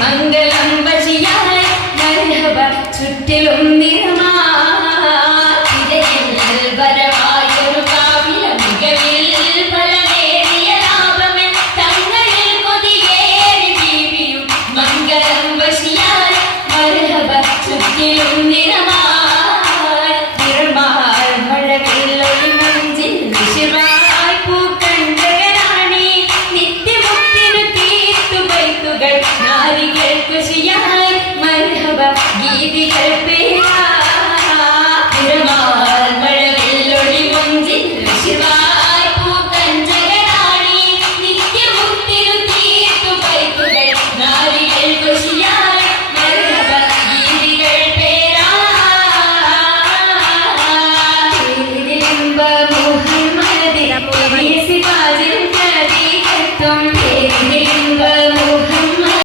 മംഗളം വശിയായി മർഹബ ചുറ്റിലും നിറമാതിരയിൽ വരവായൊരു കാവില മികവിൽ ഫലമേറിയ ലാഭമേ തങ്ങളിൽ കൊതിയേറി ബീവിയും മംഗളം വശിയായി മർഹബ ചുറ്റിലും